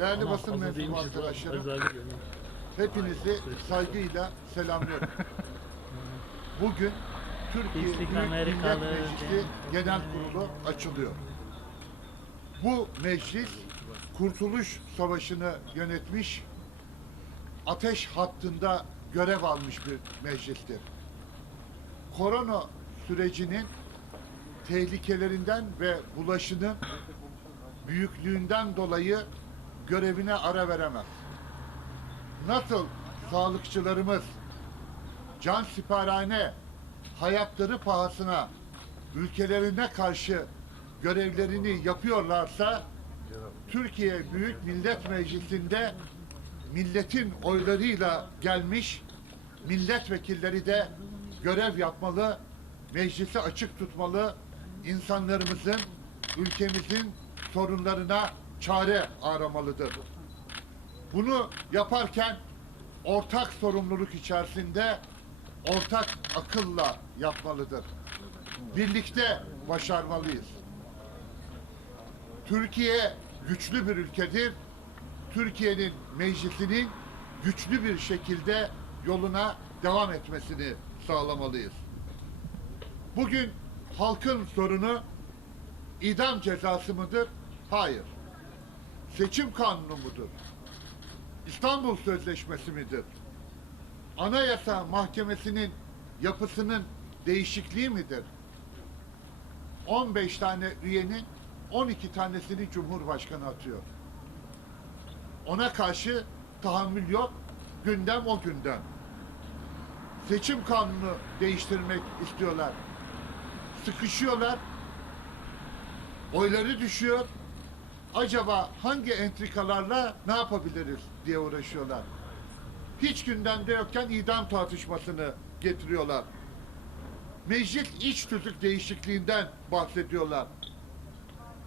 Değerli Ama basın mensubu arkadaşlarım, hepinizi saygıyla selamlıyorum. Bugün Türkiye Pislik Büyük Millet Meclisi Genel Kurulu açılıyor. Bu meclis Kurtuluş Savaşı'nı yönetmiş, ateş hattında görev almış bir meclistir. Korona sürecinin tehlikelerinden ve bulaşının büyüklüğünden dolayı görevine ara veremez. Nasıl sağlıkçılarımız can siparhane hayatları pahasına ülkelerine karşı görevlerini yapıyorlarsa Türkiye Büyük Millet Meclisi'nde milletin oylarıyla gelmiş milletvekilleri de görev yapmalı, meclisi açık tutmalı, insanlarımızın, ülkemizin sorunlarına çare aramalıdır. Bunu yaparken ortak sorumluluk içerisinde ortak akılla yapmalıdır. Birlikte başarmalıyız. Türkiye güçlü bir ülkedir. Türkiye'nin meclisinin güçlü bir şekilde yoluna devam etmesini sağlamalıyız. Bugün halkın sorunu idam cezası mıdır? Hayır. Seçim kanunu mudur? İstanbul Sözleşmesi midir? Anayasa Mahkemesi'nin yapısının değişikliği midir? 15 tane üyenin 12 tanesini Cumhurbaşkanı atıyor. Ona karşı tahammül yok. Gündem o gündem. Seçim kanunu değiştirmek istiyorlar. Sıkışıyorlar. Oyları düşüyor. Acaba hangi entrikalarla ne yapabiliriz diye uğraşıyorlar. Hiç gündemde yokken idam tartışmasını getiriyorlar. Meclis iç tüzük değişikliğinden bahsediyorlar.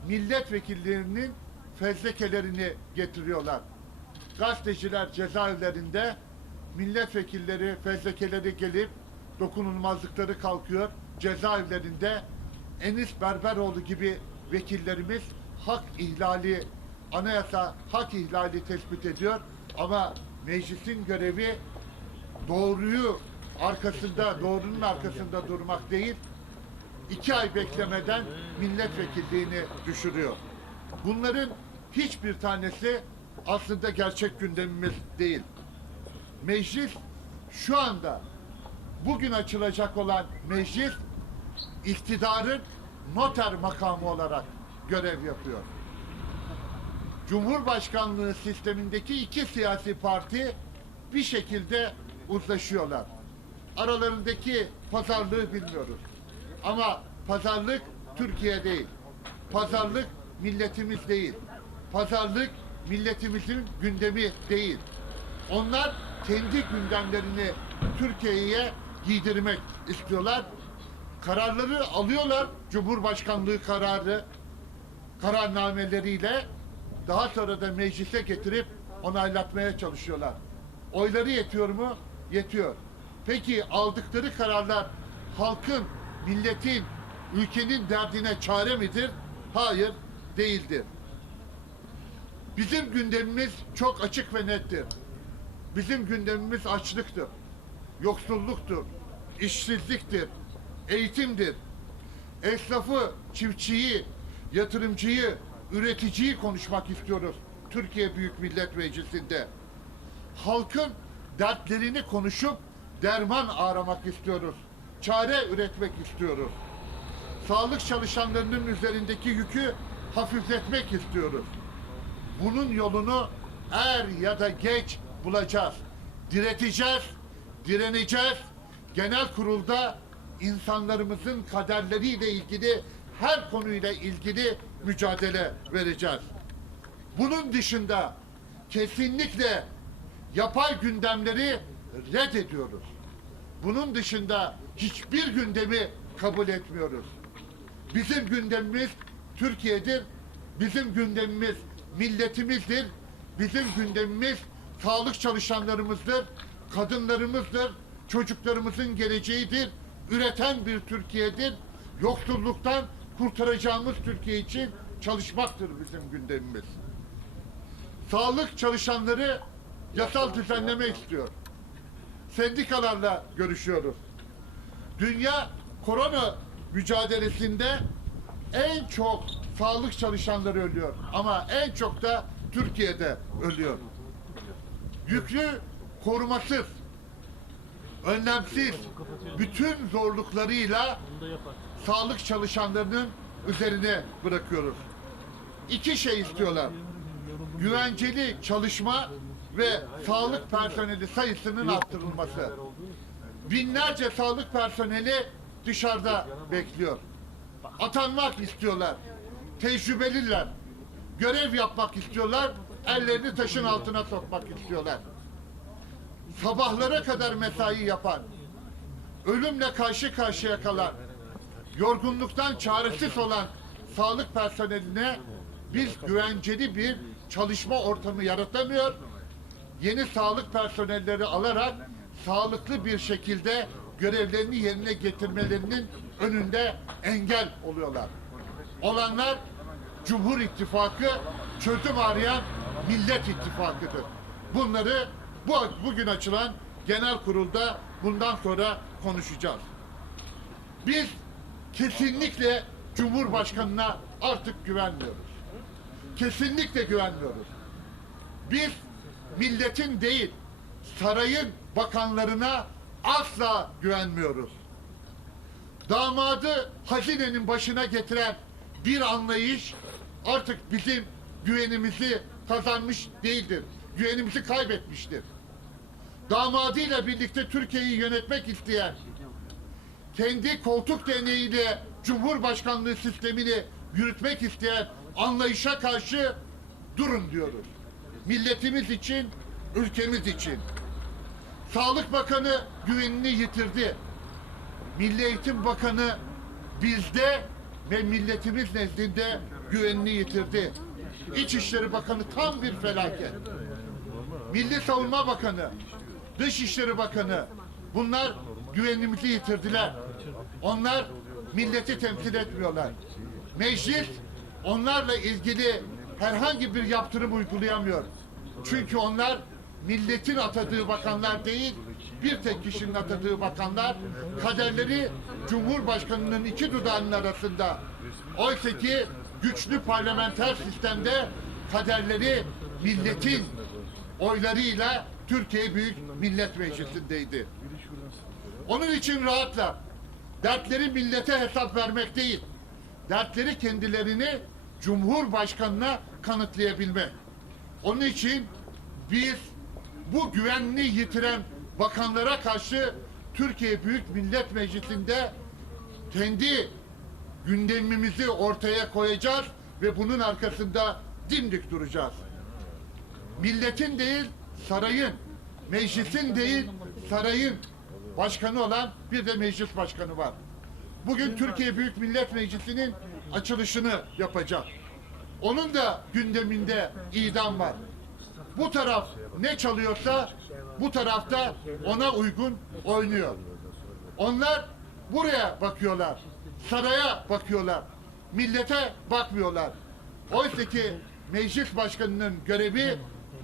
Milletvekillerinin fezlekelerini getiriyorlar. Gazeteciler cezaevlerinde milletvekilleri fezlekeleri gelip dokunulmazlıkları kalkıyor. Cezaevlerinde Enis Berberoğlu gibi vekillerimiz hak ihlali, anayasa hak ihlali tespit ediyor. Ama meclisin görevi doğruyu arkasında, doğrunun arkasında durmak değil, iki ay beklemeden milletvekilliğini düşürüyor. Bunların hiçbir tanesi aslında gerçek gündemimiz değil. Meclis şu anda bugün açılacak olan meclis iktidarın noter makamı olarak görev yapıyor. Cumhurbaşkanlığı sistemindeki iki siyasi parti bir şekilde uzlaşıyorlar. Aralarındaki pazarlığı bilmiyoruz. Ama pazarlık Türkiye değil. Pazarlık milletimiz değil. Pazarlık milletimizin gündemi değil. Onlar kendi gündemlerini Türkiye'ye giydirmek istiyorlar. Kararları alıyorlar. Cumhurbaşkanlığı kararı kararnameleriyle daha sonra da meclise getirip onaylatmaya çalışıyorlar. Oyları yetiyor mu? Yetiyor. Peki aldıkları kararlar halkın, milletin, ülkenin derdine çare midir? Hayır, değildir. Bizim gündemimiz çok açık ve nettir. Bizim gündemimiz açlıktır, yoksulluktur, işsizliktir, eğitimdir. Esnafı, çiftçiyi, yatırımcıyı, üreticiyi konuşmak istiyoruz Türkiye Büyük Millet Meclisi'nde. Halkın dertlerini konuşup derman aramak istiyoruz. Çare üretmek istiyoruz. Sağlık çalışanlarının üzerindeki yükü hafifletmek istiyoruz. Bunun yolunu er ya da geç bulacağız. Direteceğiz, direneceğiz. Genel kurulda insanlarımızın kaderleriyle ilgili her konuyla ilgili mücadele vereceğiz. Bunun dışında kesinlikle yapay gündemleri reddediyoruz. Bunun dışında hiçbir gündemi kabul etmiyoruz. Bizim gündemimiz Türkiye'dir. Bizim gündemimiz milletimizdir. Bizim gündemimiz sağlık çalışanlarımızdır, kadınlarımızdır, çocuklarımızın geleceğidir. Üreten bir Türkiye'dir. Yoksulluktan kurtaracağımız Türkiye için çalışmaktır bizim gündemimiz. sağlık çalışanları yasal düzenleme istiyor. Sendikalarla görüşüyoruz. Dünya korona mücadelesinde en çok sağlık çalışanları ölüyor. Ama en çok da Türkiye'de ölüyor. Yüklü, korumasız, önlemsiz, bütün zorluklarıyla sağlık çalışanlarının üzerine bırakıyoruz. İki şey istiyorlar. Güvenceli çalışma ve sağlık personeli sayısının arttırılması. Binlerce sağlık personeli dışarıda bekliyor. Atanmak istiyorlar. Tecrübeliler. Görev yapmak istiyorlar. Ellerini taşın altına sokmak istiyorlar. Sabahlara kadar mesai yapan, ölümle karşı karşıya kalan, yorgunluktan çaresiz olan sağlık personeline biz güvenceli bir çalışma ortamı yaratamıyor. Yeni sağlık personelleri alarak sağlıklı bir şekilde görevlerini yerine getirmelerinin önünde engel oluyorlar. Olanlar Cumhur İttifakı çözüm arayan Millet İttifakı'dır. Bunları bu bugün açılan genel kurulda bundan sonra konuşacağız. Biz kesinlikle Cumhurbaşkanına artık güvenmiyoruz. Kesinlikle güvenmiyoruz. Biz milletin değil, sarayın bakanlarına asla güvenmiyoruz. Damadı hazinenin başına getiren bir anlayış artık bizim güvenimizi kazanmış değildir. Güvenimizi kaybetmiştir. Damadıyla birlikte Türkiye'yi yönetmek isteyen kendi koltuk deneyiyle Cumhurbaşkanlığı sistemini yürütmek isteyen anlayışa karşı durun diyoruz. Milletimiz için, ülkemiz için. Sağlık Bakanı güvenini yitirdi. Milli Eğitim Bakanı bizde ve milletimiz nezdinde güvenini yitirdi. İçişleri Bakanı tam bir felaket. Milli Savunma Bakanı, Dışişleri Bakanı bunlar güvenimizi yitirdiler. Onlar milleti temsil etmiyorlar. Meclis onlarla ilgili herhangi bir yaptırım uygulayamıyor. Çünkü onlar milletin atadığı bakanlar değil, bir tek kişinin atadığı bakanlar kaderleri Cumhurbaşkanı'nın iki dudağının arasında. Oysa ki güçlü parlamenter sistemde kaderleri milletin oylarıyla Türkiye Büyük Millet Meclisi'ndeydi. Onun için rahatla. Dertleri millete hesap vermek değil. Dertleri kendilerini Cumhurbaşkanına kanıtlayabilmek. Onun için biz bu güvenini yitiren bakanlara karşı Türkiye Büyük Millet Meclisi'nde kendi gündemimizi ortaya koyacağız ve bunun arkasında dimdik duracağız. Milletin değil sarayın, meclisin değil sarayın başkanı olan bir de meclis başkanı var. Bugün Türkiye Büyük Millet Meclisi'nin açılışını yapacak. Onun da gündeminde idam var. Bu taraf ne çalıyorsa bu tarafta ona uygun oynuyor. Onlar buraya bakıyorlar. Saraya bakıyorlar. Millete bakmıyorlar. Oysa ki meclis başkanının görevi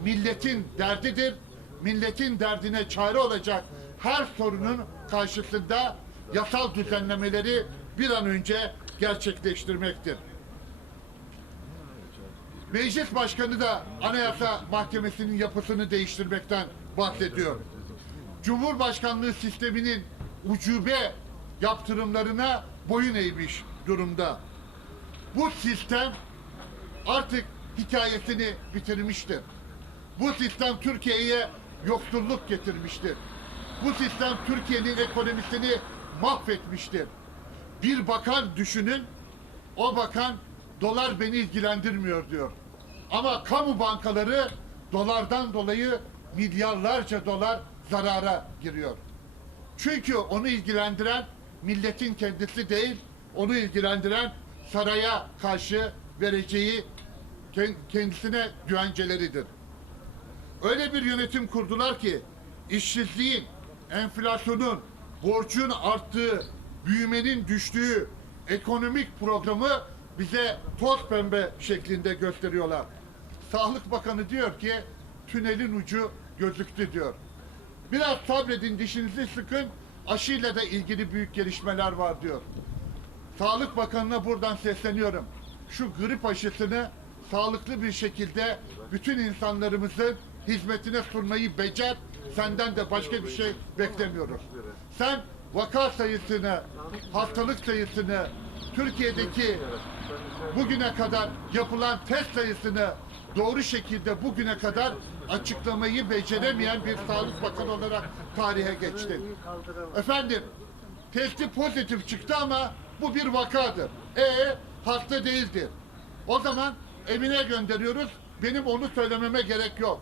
milletin derdidir. Milletin derdine çare olacak her sorunun karşısında yasal düzenlemeleri bir an önce gerçekleştirmektir. Meclis Başkanı da Anayasa Mahkemesi'nin yapısını değiştirmekten bahsediyor. Cumhurbaşkanlığı sisteminin ucube yaptırımlarına boyun eğmiş durumda. Bu sistem artık hikayesini bitirmiştir. Bu sistem Türkiye'ye yoksulluk getirmiştir. Bu sistem Türkiye'nin ekonomisini mahvetmiştir. Bir bakan düşünün, o bakan dolar beni ilgilendirmiyor diyor. Ama kamu bankaları dolardan dolayı milyarlarca dolar zarara giriyor. Çünkü onu ilgilendiren milletin kendisi değil, onu ilgilendiren saraya karşı vereceği ken- kendisine güvenceleridir. Öyle bir yönetim kurdular ki işsizliğin, enflasyonun, borcun arttığı, büyümenin düştüğü ekonomik programı bize toz pembe şeklinde gösteriyorlar. Sağlık Bakanı diyor ki tünelin ucu gözüktü diyor. Biraz sabredin dişinizi sıkın aşıyla da ilgili büyük gelişmeler var diyor. Sağlık Bakanı'na buradan sesleniyorum. Şu grip aşısını sağlıklı bir şekilde bütün insanlarımızın hizmetine sunmayı becer. Senden de başka bir şey beklemiyoruz. Sen vaka sayısını, hastalık sayısını, Türkiye'deki bugüne kadar yapılan test sayısını doğru şekilde bugüne kadar açıklamayı beceremeyen bir sağlık bakanı olarak tarihe geçti. Efendim, testi pozitif çıktı ama bu bir vakadır. E hasta değildir. O zaman evine gönderiyoruz. Benim onu söylememe gerek yok.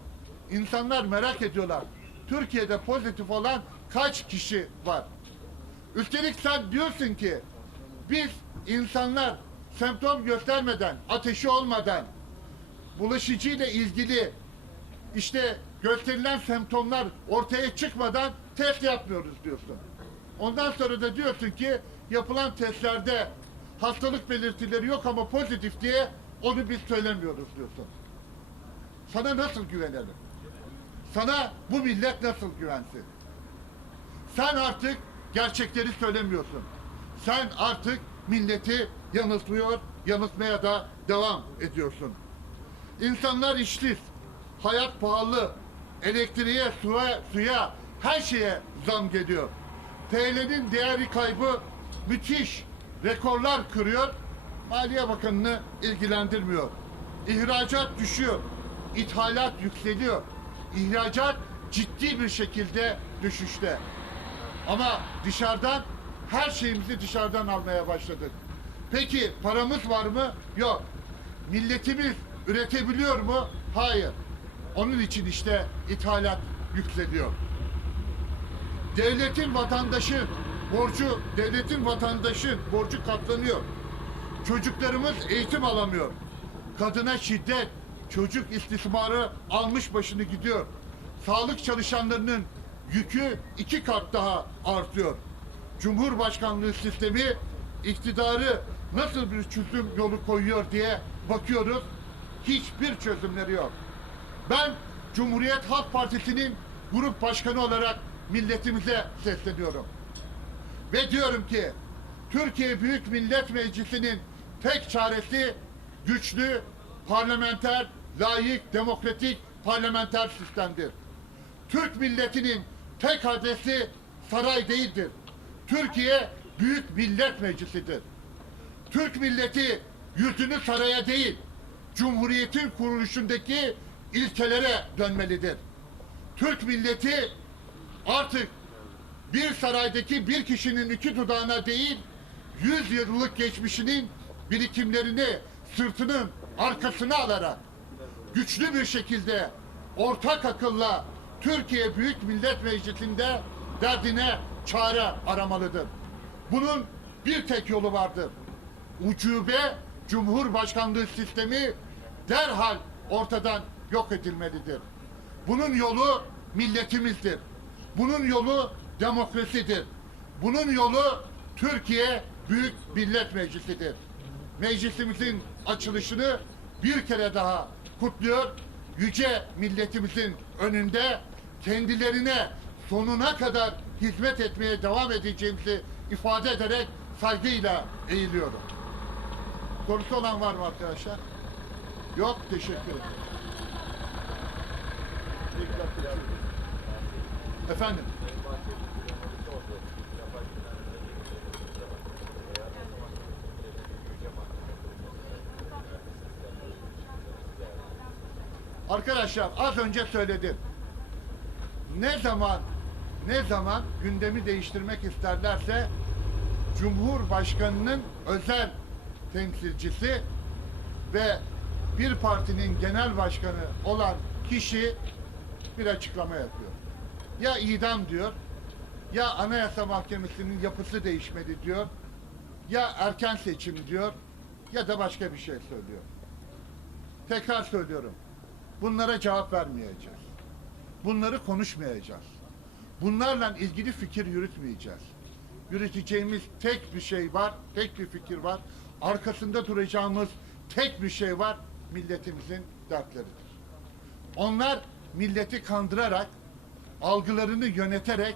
İnsanlar merak ediyorlar. Türkiye'de pozitif olan kaç kişi var? Üstelik sen diyorsun ki biz insanlar semptom göstermeden, ateşi olmadan, bulaşıcıyla ilgili işte gösterilen semptomlar ortaya çıkmadan test yapmıyoruz diyorsun. Ondan sonra da diyorsun ki yapılan testlerde hastalık belirtileri yok ama pozitif diye onu biz söylemiyoruz diyorsun. Sana nasıl güvenelim? Sana bu millet nasıl güvensin? Sen artık gerçekleri söylemiyorsun. Sen artık milleti yanıltıyor, yanıltmaya da devam ediyorsun. İnsanlar işsiz, hayat pahalı, elektriğe, suya, suya her şeye zam geliyor. TL'nin değeri kaybı müthiş, rekorlar kırıyor. Maliye Bakanı'nı ilgilendirmiyor. İhracat düşüyor, ithalat yükseliyor. İhracat ciddi bir şekilde düşüşte. Ama dışarıdan her şeyimizi dışarıdan almaya başladık. Peki paramız var mı? Yok. Milletimiz üretebiliyor mu? Hayır. Onun için işte ithalat yükseliyor. Devletin vatandaşın borcu, devletin vatandaşın borcu katlanıyor. Çocuklarımız eğitim alamıyor. Kadına şiddet, çocuk istismarı almış başını gidiyor. Sağlık çalışanlarının yükü iki kat daha artıyor. Cumhurbaşkanlığı sistemi iktidarı nasıl bir çözüm yolu koyuyor diye bakıyoruz. Hiçbir çözümleri yok. Ben Cumhuriyet Halk Partisi'nin grup başkanı olarak milletimize sesleniyorum. Ve diyorum ki Türkiye Büyük Millet Meclisi'nin tek çaresi güçlü, parlamenter, layık, demokratik parlamenter sistemdir. Türk milletinin tek adresi saray değildir. Türkiye Büyük Millet Meclisi'dir. Türk milleti yüzünü saraya değil, Cumhuriyetin kuruluşundaki ilkelere dönmelidir. Türk milleti artık bir saraydaki bir kişinin iki dudağına değil, yüz yıllık geçmişinin birikimlerini sırtının arkasına alarak güçlü bir şekilde ortak akılla Türkiye Büyük Millet Meclisi'nde derdine çare aramalıdır. Bunun bir tek yolu vardır. Ucube Cumhurbaşkanlığı sistemi derhal ortadan yok edilmelidir. Bunun yolu milletimizdir. Bunun yolu demokrasidir. Bunun yolu Türkiye Büyük Millet Meclisi'dir. Meclisimizin açılışını bir kere daha kutluyor. Yüce milletimizin önünde kendilerine sonuna kadar hizmet etmeye devam edeceğimizi ifade ederek saygıyla eğiliyorum. Sorusu olan var mı arkadaşlar? Yok, teşekkür ederim. Efendim? Arkadaşlar az önce söyledim. Ne zaman ne zaman gündemi değiştirmek isterlerse Cumhurbaşkanının özel temsilcisi ve bir partinin genel başkanı olan kişi bir açıklama yapıyor. Ya idam diyor, ya Anayasa Mahkemesi'nin yapısı değişmedi diyor, ya erken seçim diyor, ya da başka bir şey söylüyor. Tekrar söylüyorum. Bunlara cevap vermeyeceğiz. Bunları konuşmayacağız. Bunlarla ilgili fikir yürütmeyeceğiz. Yürüteceğimiz tek bir şey var, tek bir fikir var. Arkasında duracağımız tek bir şey var. Milletimizin dertleridir. Onlar milleti kandırarak, algılarını yöneterek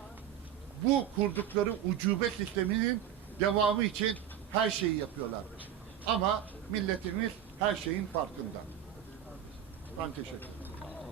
bu kurdukları ucube sisteminin devamı için her şeyi yapıyorlar. Ama milletimiz her şeyin farkında. Ben teşekkür ederim.